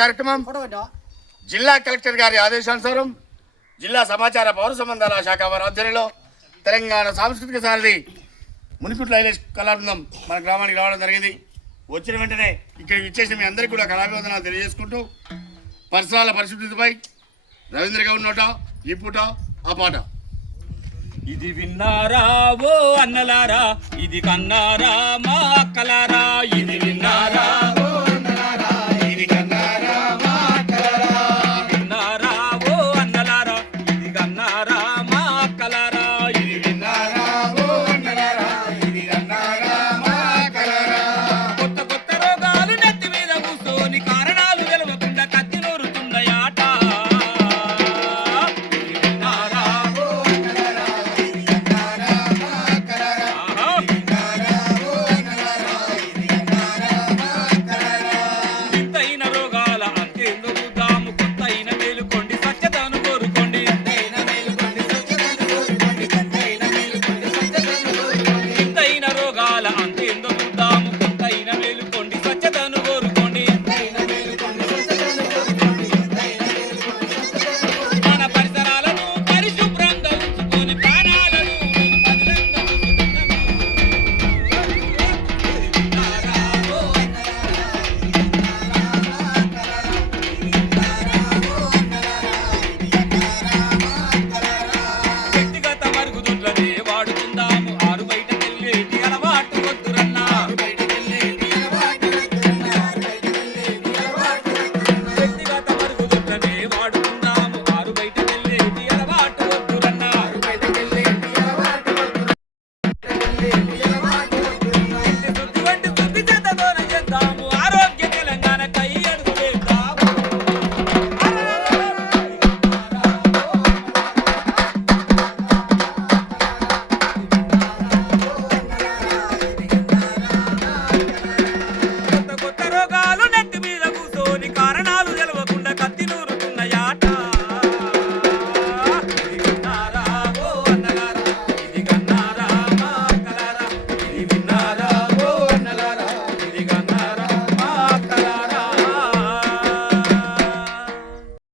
కార్యక్రమం జిల్లా కలెక్టర్ గారి ఆదేశానుసారం జిల్లా సమాచార పౌర సంబంధాల శాఖ వారి ఆధ్వర్యంలో తెలంగాణ సాంస్కృతిక సారథి మునికుట్ల హైలైట్ కళాబృందం మన గ్రామానికి రావడం జరిగింది. వచ్చిన వెంటనే ఇక్కడ ఇచ్చేసిన మీ అందరికీ కూడా కళాభివందనాలు తెలియజేసుకుంటూ పరిసరాల పరిశుభ్రతపై రవీంద్ర గౌడ్ నోట ఈ పూట ఆ పాట. ఇది విన్నారా ఓ అన్నలారా, ఇది కన్నారా మా